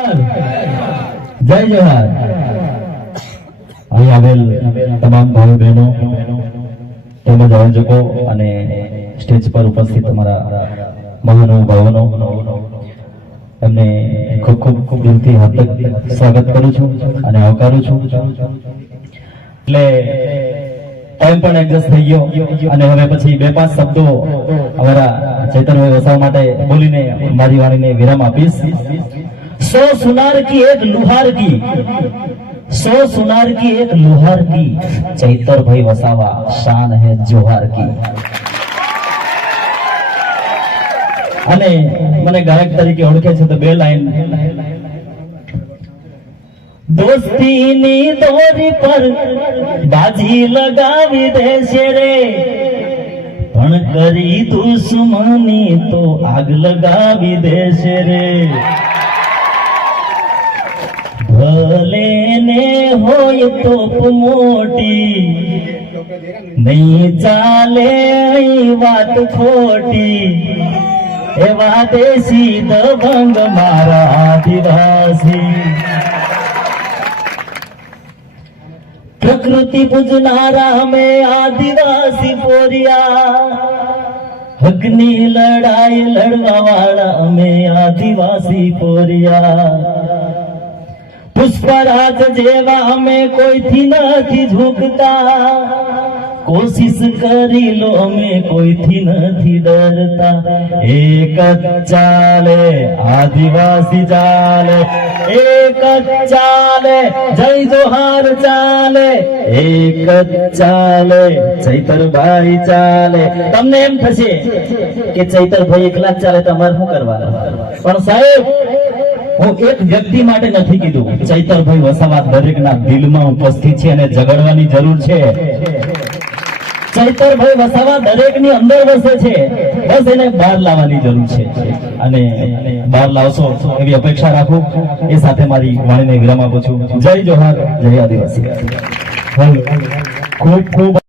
જય જોહાર। અહીં આવેલ તમામ ભાઈ બહેનો તેમજ આયોજકો અને સ્ટેજ પર ઉપસ્થિત અમારા મહાનુભાવોનો એમને ખૂબ ખૂબ દિલથી હાર્દિક સ્વાગત કરું છું અને આવકારું છું। એટલે ટાઈમ પણ એડજસ્ટ થઈ ગયો અને હવે પછી 2-5 શબ્દો અમારા ચૈતરભાઈ વસાવા માટે બોલીને મારી વાણીને વિરામ આપીશ। 100 सुनार की एक लुहार की 100 सुनार की एक लुहार की चैतर भाई वसावा शान है जोहार की। અને મને ગાયક તરીકે ઓળખે છે તો 2 લાઈન। દોસ્તીની દોરી પર બાજી લગાવી દેશે રે, પણ કરી દુશ્મની તો આગ લગાવી દેશે રે। ભલે ને હોય તોપ મોટી, નહીં ચાલે અહીં વાત ખોટી, એવા દેશી દબંગ મારા આદિવાસી। પ્રકૃતિ પૂજનારા અમે આદિવાસી પોરિયા, હકની લડાઈ લડવા વાળા અમે આદિવાસી પોરિયા। પુષ્પરાજ જેવા અમે કોઈથી નથી ઝૂકતા, કોશિશ કરી લો અમે કોઈથી નથી ડરતા। એક જ ચાલે આદિવાસી ચાલે, એક જ ચાલે જય જોહાર ચાલે, એક જ ચાલે ચૈતરભાઈ ચાલે। તમને એમ થશે કે ચૈતરભાઈ એકલા જ ચાલે તો અમારે શું કરવાનું? પણ સાહેબ, હું એક વ્યક્તિ માટે નથી કીધું, ચૈતરભાઈ વસાવા દરેકના દિલમાં ઉપસ્થિત છે અને જગાડવાની જરૂર છે। ચૈતરભાઈ વસાવા દરેકની અંદર વસે છે, બસ એને બહાર લાવવાની જરૂર છે અને બહાર લાવશો એવી અપેક્ષા રાખું। એ સાથે મારી વાણીને વિરામ આપું છું। જય જોહાર, જય આદિવાસી। ખૂબ ખૂબ